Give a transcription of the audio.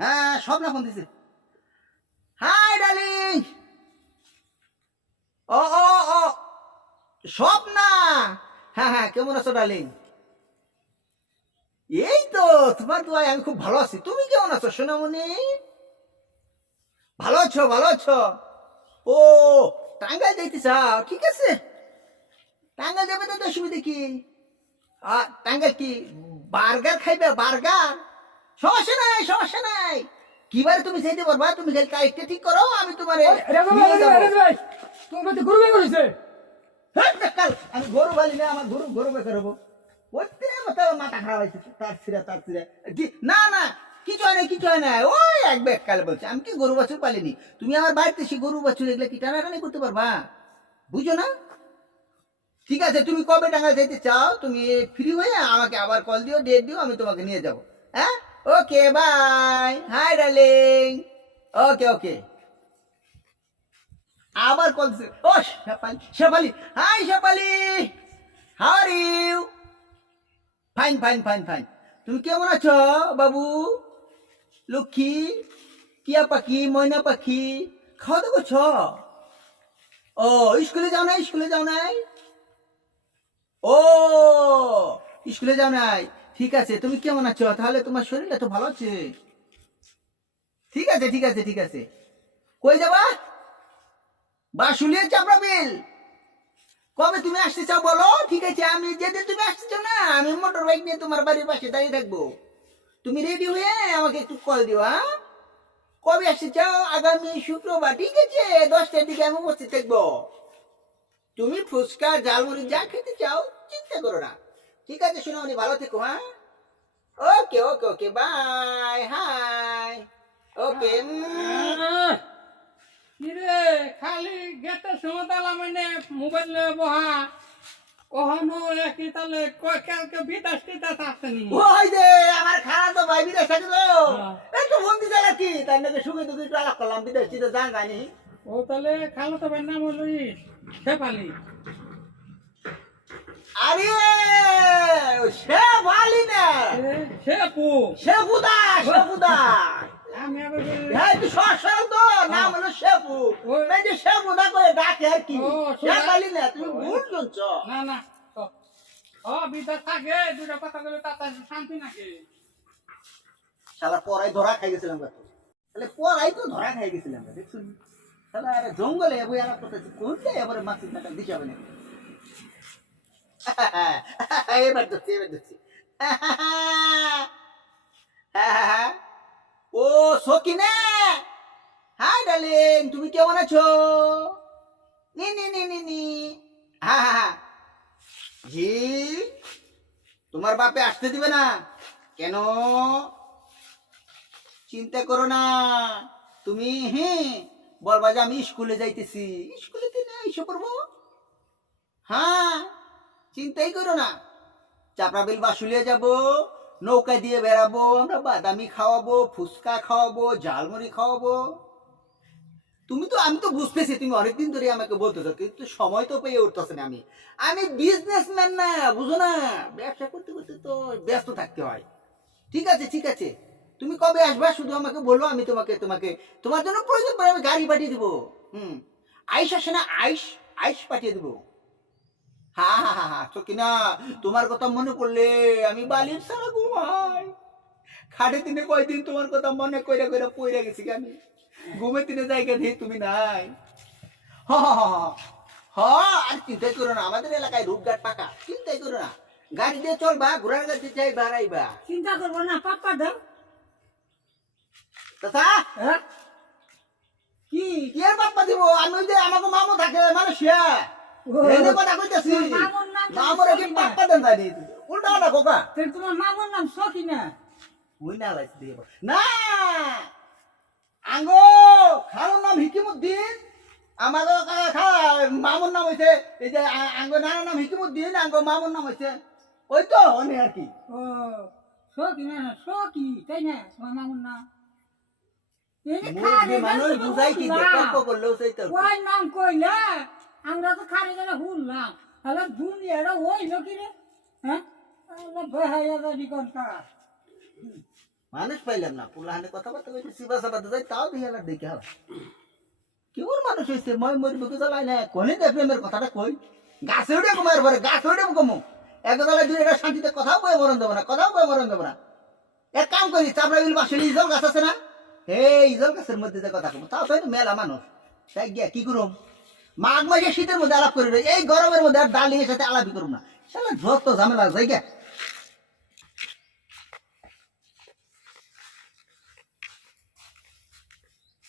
হ্যাঁ স্বপ্না ফোন দিছে। Hi darling. ও ও ও স্বপ্না। হ্যাঁ হ্যাঁ, কেমন আছো ডার্লিং? এই তো তোমার দোয়ায় আমি খুব ভালো আছি। তুমি কেমন আছো সোনামণি? ভালো আছো ভালো আছো? ও টাঙ্গাইল যাইতে চাও? ঠিক আছে, টাঙ্গাইল যাবে তো অসুবিধা কি? টাঙ্গাইল কি বার্গার খাইবে? বার্গার সমস্যা নাই, সমস্যা নাই। কিবারে তুমি যেতে পারবা, তুমি খালি তারিখটা ঠিক করো, আমি তোমার তোমার গরু বের করেছে। আমি গরু বালি না, আমার গরু গরু বেকার হবো। মাথা খারাপ হয়েছে, তার ছিঁড়া তার ছিঁড়া। না না, কিছু হয় না, কিছু হয় না। ওই এক ব্যাগ কাল বলছে, আমি কি গরু বাছুর পালিনি। তুমি আমার বাড়িতে সে গরু বাছুর এগুলো কি টানাটানি করতে পারবা? বুঝো না? ঠিক আছে, তুমি কবে টাঙ্গাইল যেতে চাও, তুমি ফ্রি হয়ে আমাকে আবার কল দিও, ডেট দিও, আমি তোমাকে নিয়ে যাবো। হ্যাঁ, okay bye. Hi darling. Okay okay, আবার কল দিছে। ও Shefali, Shefali. Hi Shefali, how are you? Fine fine fine fine. তুমি কেমন আছো বাবু? লক্ষ্মী, টিয়া পাখি, ময়না পাখি, খাওয়া দাওয়া করছো? ও স্কুলে যাও নাই? স্কুলে যাও নাই? ও স্কুলে যাও নাই, ঠিক আছে। তুমি কেমন আছো? তাহলে তোমার শরীরটা তো ভালো আছে। ঠিক আছে ঠিক আছে ঠিক আছে। কই যাবা? বাসুলিয়া চাপড়া বিল। কবে তুমি আসতে চাও বলো? ঠিক আছে, আমি যেদিন তুমি আসতে চাও না, আমি মোটর বাইক নিয়ে তোমার বাড়ির পাশে দাঁড়িয়ে থাকবো। তুমি রেডি হয়ে আমাকে একটু কল দিও। হ্যাঁ, কবে আসতে চাও? আগামী শুক্রবার। ঠিক আছে, 10টার দিকে আমি উপস্থিত থাকবো। তুমি ফুচকা ঝালমুড়ি যা খেতে চাও চিন্তা করো না। ঠিক আছে সোনামণি, ভালো থেকো। হ্যাঁ, ওকে ওকে ওকে, বাই। হাই। ওকে। কিরে খালি গেটের সময় তালা মানে মোবাইল লয়ে বহা ওহানো একই তালে কালকে বিদাস টিদাস আসেনি। ওই যে আমার খালা তো ভাই বিদেশ থাকে তো, হ্যাঁ। একটু বন্দি জায়গা কি তার নাকি সুখে দুঃখে একটু আলাপ করলাম। বিদেশ টিদেশ জান জানি। ও তাহলে খালো তো নাম হলো শেফালি। আরে সে ভালি না, শেপু শেফুদা, শেফুদা। আমি আবার হ্যাঁ একটু সরল তো, নাম হলো শেফু। ওই- এই যে শেফুদা করে ডাকে আর কি। ও, সে শোনা- ভালি না, তুমি ভুল শুনছ। না না ও বিদাস থাকে দুটা কথা বলে তাতে শান্তি নাকি। শালা পড়াই ধরা খাই গেছিলাম কত, তাহলে পড়াই তো ধরা খাই গেছিলাম দেখছুন। শালা আরে জঙ্গলে বই আলাপ করতেছি, কোনটা এবারে মাছের টাকা দিতে হবে না। এবার ধরছি, এবার ধরছি। ও সকিনা, হাই ডার্লিং, তুমি কেমন আছো? নি নি নি নি নি। হ্যাঁ হ্যাঁ হ্যাঁ। জি, তোমার বাপে আসতে দিবে না কেন? চিন্তা করো না, তুমি হ্যাঁ বলবা যে আমি স্কুলে যাইতেছি, স্কুলে এসে পড়বো। হ্যাঁ, চিন্তাই করো না। চাপড়া বিল বাসুলিয়া যাবো, নৌকা দিয়ে বেড়াবো, আমরা বাদামি খাওয়াবো, ফুচকা খাওয়াবো, ঝালমুড়ি খাওয়াবো। তুমি তো, আমি তো বুঝতেছি তুমি অনেকদিন ধরে আমাকে বলতেছো, কিন্তু সময় তো পেয়ে উঠতেছে না। আমি আমি বিজনেসম্যান না, বুঝো না? ব্যবসা করতে করতে তো ব্যস্ত থাকতে হয়। ঠিক আছে ঠিক আছে, তুমি কবে আসবা শুধু আমাকে বলো, আমি তোমাকে তোমাকে তোমার জন্য প্রয়োজন পড়ে আমি গাড়ি পাঠিয়ে দিব। হুম, আইস আসে না, আইস, আইস পাঠিয়ে দিব। হ্যাঁ হ্যাঁ হ্যাঁ হ্যাঁ, তো কিনা তোমার কথা মনে পড়লে আমি বালির ছাড়া ঘুমাই। খাটে দিনে কয়দিন তোমার কথা মনে কইরা কইরা পইরা গেছি আমি। ঘুমে দিনে জায়গা দিয়ে তুমি নাই। হ হ হ হ। হ, আর চিন্তাই করো না, আমাদের এলাকায় রূপঘাট পাকা, চিন্তাই করো না। গাড়ি দিয়ে চলবা, ঘোড়ার গাড়ি দিয়ে যাইবা আর আইবা। চিন্তা করবো না পাপ্পা দাও। তথা হ্যাঁ কি এর বাপ্পা দিব? আমি ওই যে আমাকে মামু থাকে মালয়েশিয়া, এনে কথা কইতাছি। মামুর নাম তো মামুর কি সকিনা। পাপ্পা দেন জানি, উল্টা না কোকা। তোমার মামুর নাম সকিনা। ওই না লাইছি দিব না। আঙ্গো খালুর নাম হিকিমুদ্দিন, আমার মামুর নাম হইছে এই যে আঙ্গো নানার নাম হিকিমুদ্দিন, আঙ্গো মামুর নাম হইছে ওই তো অনেক আর কি। ও সকিনা না সকি তাই না তোমার মামুর নাম। এই যে মুরব্বি খারে মানুষ গেলে বুঝাই কি যে হুললাম। তর্ক করলেও সেই তর্ক। ওই নাম কইলে আমরা তো খারে গেলে হুললাম। তাহলে দুনিয়াটা ওই লোকি রে। হ্যাঁ বেহাইয়া যাবি কোনটা। মানুষ পাইলাম না, পুলাহানে কথাবার্তা কইতে সিবা সাবাতে যাই, তাও দেখে আলার দেখে হালা কেমন মানুষ হয়েছে। মই মরি বুকে জ্বালাই না, কোনে দেখ প্রেমের কথাটা কই, গাছে উঠে কমার পরে গাছে উঠে কমো, এক জ্বালায় দূরে এটা শান্তিতে কথাও কয়ে মরণ দেবো না, কথাও কয়ে মরণ দেবো না। এক কাম করি, চাপড়া বিল পাশে ইজল গাছ আছে না, এই ইজল গাছের মধ্যে যে কথা কমো, তাও তো মেলা মানুষ, তাই গিয়া কি করুম, মাঘ মাসে শীতের মধ্যে আলাপ করি, এই গরমের মধ্যে আর ডালিংয়ের সাথে আলাপই করুম না, শালা যত ঝামেলা যাই গে।